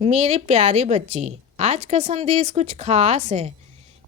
मेरे प्यारे बच्चे, आज का संदेश कुछ खास है।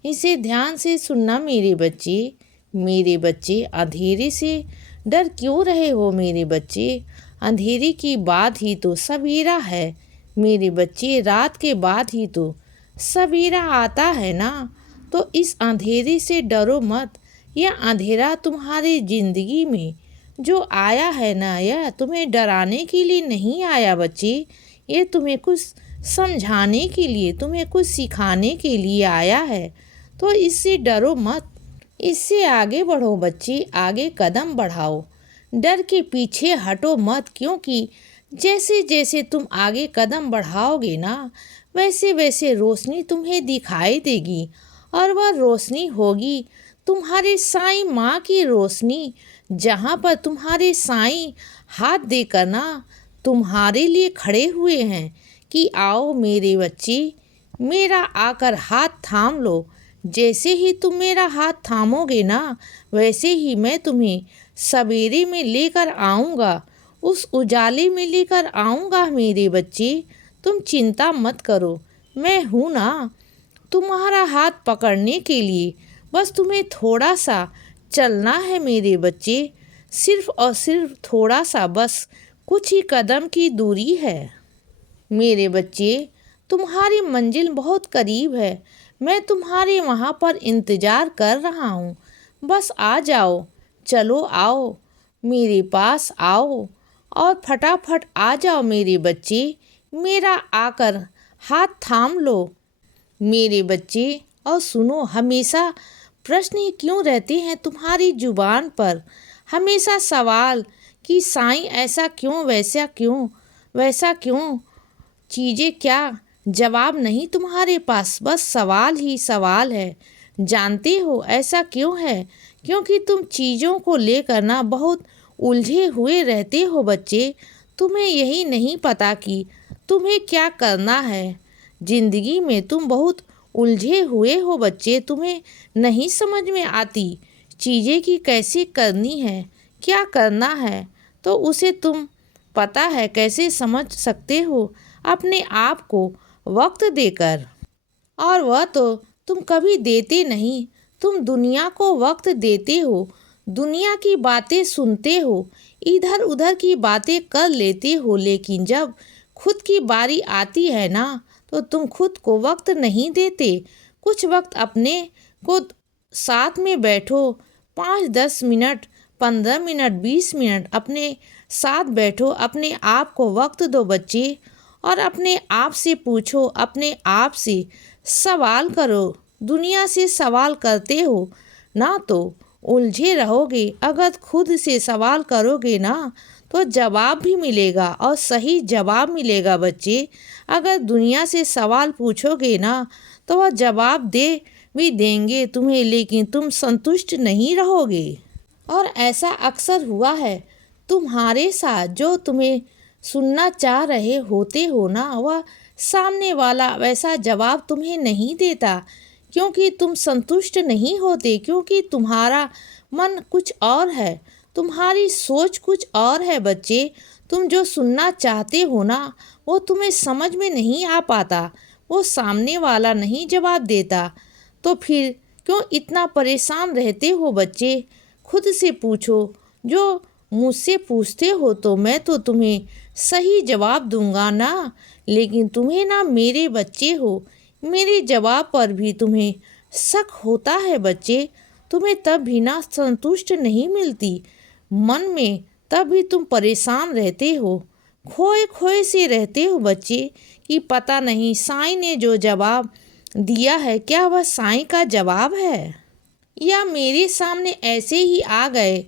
इसे ध्यान से सुनना मेरे बच्चे। मेरे बच्चे, अंधेरे से डर क्यों रहे हो मेरे बच्चे? अंधेरे की बाद ही तो सवेरा है मेरे बच्चे। रात के बाद ही तो सवेरा आता है ना। तो इस अंधेरे से डरो मत। यह अंधेरा तुम्हारी जिंदगी में जो आया है ना, यह तुम्हें डराने के लिए नहीं आया बच्चे। ये तुम्हें कुछ समझाने के लिए, तुम्हें कुछ सिखाने के लिए आया है। तो इससे डरो मत, इससे आगे बढ़ो बच्चे, आगे कदम बढ़ाओ। डर के पीछे हटो मत, क्योंकि जैसे जैसे तुम आगे कदम बढ़ाओगे ना, वैसे वैसे रोशनी तुम्हें दिखाई देगी। और वह रोशनी होगी तुम्हारे साईं माँ की रोशनी, जहाँ पर तुम्हारे साईं हाथ देकर ना तुम्हारे लिए खड़े हुए हैं कि आओ मेरे बच्चे, मेरा आकर हाथ थाम लो। जैसे ही तुम मेरा हाथ थामोगे ना, वैसे ही मैं तुम्हें सवेरे में लेकर आऊँगा, उस उजाले में लेकर आऊँगा मेरे बच्चे। तुम चिंता मत करो, मैं हूँ ना तुम्हारा हाथ पकड़ने के लिए। बस तुम्हें थोड़ा सा चलना है मेरे बच्चे, सिर्फ और सिर्फ थोड़ा सा, बस कुछ ही कदम की दूरी है मेरे बच्चे। तुम्हारी मंजिल बहुत करीब है, मैं तुम्हारे वहाँ पर इंतज़ार कर रहा हूँ। बस आ जाओ, चलो आओ मेरे पास आओ, और फटाफट आ जाओ मेरे बच्चे, मेरा आकर हाथ थाम लो मेरे बच्चे। और सुनो, हमेशा प्रश्न क्यों रहते हैं तुम्हारी जुबान पर? हमेशा सवाल कि साईं ऐसा क्यों, वैसा क्यों, चीज़ें क्या? जवाब नहीं तुम्हारे पास, बस सवाल ही सवाल है। जानते हो ऐसा क्यों है? क्योंकि तुम चीज़ों को लेकर ना बहुत उलझे हुए रहते हो बच्चे। तुम्हें यही नहीं पता कि तुम्हें क्या करना है जिंदगी में। तुम बहुत उलझे हुए हो बच्चे, तुम्हें नहीं समझ में आती चीज़ें कि कैसे करनी है, क्या करना है। तो उसे तुम पता है कैसे समझ सकते हो? अपने आप को वक्त देकर। और वह तो तुम कभी देते नहीं। तुम दुनिया को वक्त देते हो, दुनिया की बातें सुनते हो, इधर उधर की बातें कर लेते हो, लेकिन जब खुद की बारी आती है ना, तो तुम खुद को वक्त नहीं देते। कुछ वक्त अपने को साथ में बैठो, 5-10 मिनट, 15 मिनट, 20 मिनट अपने साथ बैठो, अपने आप को वक्त दो बच्चे। और अपने आप से पूछो, अपने आप से सवाल करो। दुनिया से सवाल करते हो ना तो उलझे रहोगे। अगर खुद से सवाल करोगे ना, तो जवाब भी मिलेगा, और सही जवाब मिलेगा बच्चे। अगर दुनिया से सवाल पूछोगे ना, तो वह जवाब दे भी देंगे तुम्हें, लेकिन तुम संतुष्ट नहीं रहोगे। और ऐसा अक्सर हुआ है तुम्हारे साथ। जो तुम्हें सुनना चाह रहे होते हो ना, वह सामने वाला वैसा जवाब तुम्हें नहीं देता, क्योंकि तुम संतुष्ट नहीं होते, क्योंकि तुम्हारा मन कुछ और है, तुम्हारी सोच कुछ और है बच्चे। तुम जो सुनना चाहते हो ना, वो तुम्हें समझ में नहीं आ पाता, वो सामने वाला नहीं जवाब देता। तो फिर क्यों इतना परेशान रहते हो बच्चे? खुद से पूछो। जो मुझसे पूछते हो तो मैं तो तुम्हें सही जवाब दूंगा ना, लेकिन तुम्हें ना मेरे बच्चे हो, मेरे जवाब पर भी तुम्हें शक होता है बच्चे। तुम्हें तब भी ना संतुष्ट नहीं मिलती मन में, तब भी तुम परेशान रहते हो, खोए खोए से रहते हो बच्चे, कि पता नहीं साईं ने जो जवाब दिया है, क्या वह साईं का जवाब है, या मेरे सामने ऐसे ही आ गए।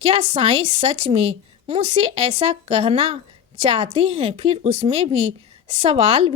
क्या साईं सच में मुझसे ऐसा कहना चाहते हैं? फिर उसमें भी सवाल,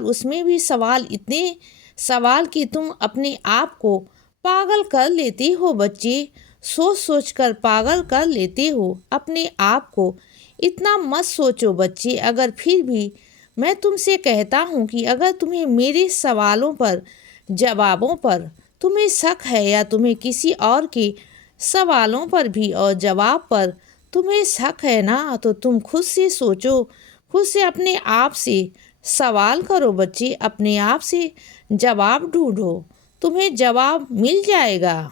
उसमें भी सवाल, इतने सवाल कि तुम अपने आप को पागल कर लेते हो बच्चे। सोच सोच कर पागल कर लेते हो अपने आप को। इतना मत सोचो बच्चे। अगर फिर भी मैं तुमसे कहता हूँ कि अगर तुम्हें मेरे सवालों पर, जवाबों पर तुम्हें शक है, या तुम्हें किसी और के सवालों पर भी और जवाब पर तुम्हें शक है ना, तो तुम खुद से सोचो, खुद से अपने आप से सवाल करो बच्चे, अपने आप से जवाब ढूंढो, तुम्हें जवाब मिल जाएगा।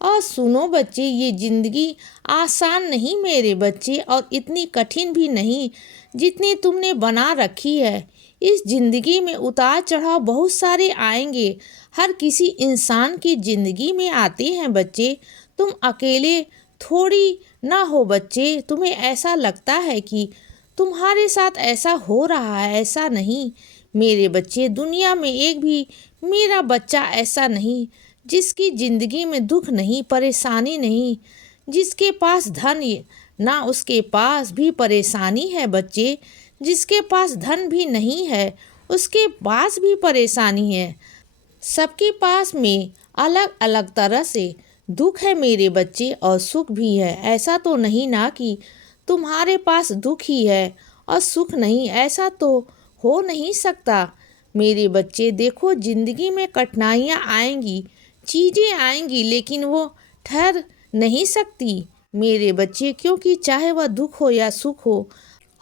और सुनो बच्चे, ये ज़िंदगी आसान नहीं मेरे बच्चे, और इतनी कठिन भी नहीं जितनी तुमने बना रखी है। इस ज़िंदगी में उतार चढ़ाव बहुत सारे आएंगे, हर किसी इंसान की ज़िंदगी में आते हैं बच्चे। तुम अकेले थोड़ी ना हो बच्चे। तुम्हें ऐसा लगता है कि तुम्हारे साथ ऐसा हो रहा है, ऐसा नहीं मेरे बच्चे। दुनिया में एक भी मेरा बच्चा ऐसा नहीं जिसकी ज़िंदगी में दुख नहीं, परेशानी नहीं। जिसके पास धन ना, उसके पास भी परेशानी है बच्चे। जिसके पास धन भी नहीं है, उसके पास भी परेशानी है। सबके पास में अलग अलग तरह से दुख है मेरे बच्चे, और सुख भी है। ऐसा तो नहीं ना कि तुम्हारे पास दुख ही है और सुख नहीं, ऐसा तो हो नहीं सकता मेरे बच्चे। देखो, ज़िंदगी में कठिनाइयाँ आएंगी, चीज़ें आएंगी, लेकिन वो ठहर नहीं सकती मेरे बच्चे, क्योंकि चाहे वह दुख हो या सुख हो,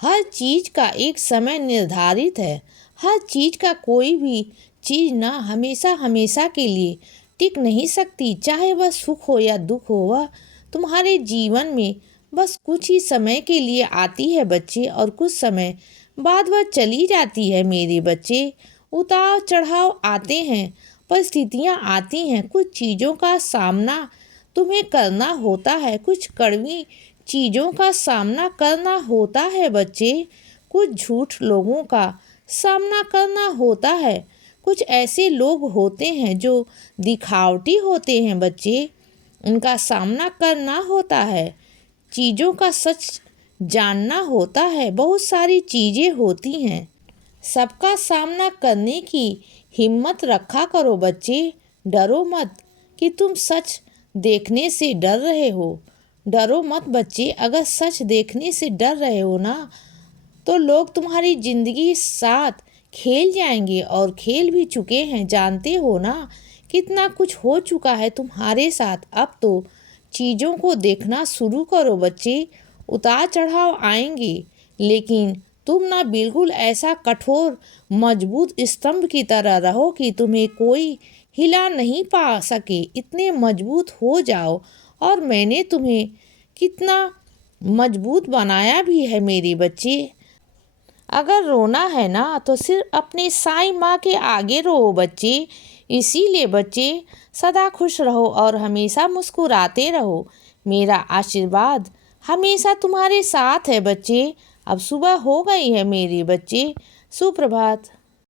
हर चीज़ का एक समय निर्धारित है। हर चीज़ का कोई भी चीज़ ना हमेशा हमेशा के लिए टिक नहीं सकती। चाहे वह सुख हो या दुख हो, वह तुम्हारे जीवन में बस कुछ ही समय के लिए आती है बच्चे, और कुछ समय बाद वह चली जाती है मेरे बच्चे। उतार चढ़ाव आते हैं, परिस्थितियाँ आती हैं, कुछ चीज़ों का सामना तुम्हें करना होता है, कुछ कड़वी चीज़ों का सामना करना होता है बच्चे। कुछ झूठ लोगों का सामना करना होता है। कुछ ऐसे लोग होते हैं जो दिखावटी होते हैं बच्चे, उनका सामना करना होता है। चीज़ों का सच जानना होता है। बहुत सारी चीज़ें होती हैं, सबका सामना करने की हिम्मत रखा करो बच्चे। डरो मत कि तुम सच देखने से डर रहे हो। डरो मत बच्चे, अगर सच देखने से डर रहे हो ना, तो लोग तुम्हारी ज़िंदगी साथ खेल जाएंगे, और खेल भी चुके हैं। जानते हो ना, कितना कुछ हो चुका है तुम्हारे साथ। अब तो चीज़ों को देखना शुरू करो बच्चे। उतार चढ़ाव आएंगे, लेकिन तुम ना बिल्कुल ऐसा कठोर मजबूत स्तंभ की तरह रहो कि तुम्हें कोई हिला नहीं पा सके। इतने मजबूत हो जाओ, और मैंने तुम्हें कितना मजबूत बनाया भी है मेरे बच्चे। अगर रोना है ना, तो सिर्फ अपने साईं माँ के आगे रो बच्चे। इसीलिए बच्चे, सदा खुश रहो और हमेशा मुस्कुराते रहो। मेरा आशीर्वाद हमेशा तुम्हारे साथ है बच्चे। अब सुबह हो गई है मेरे बच्चे, सुप्रभात।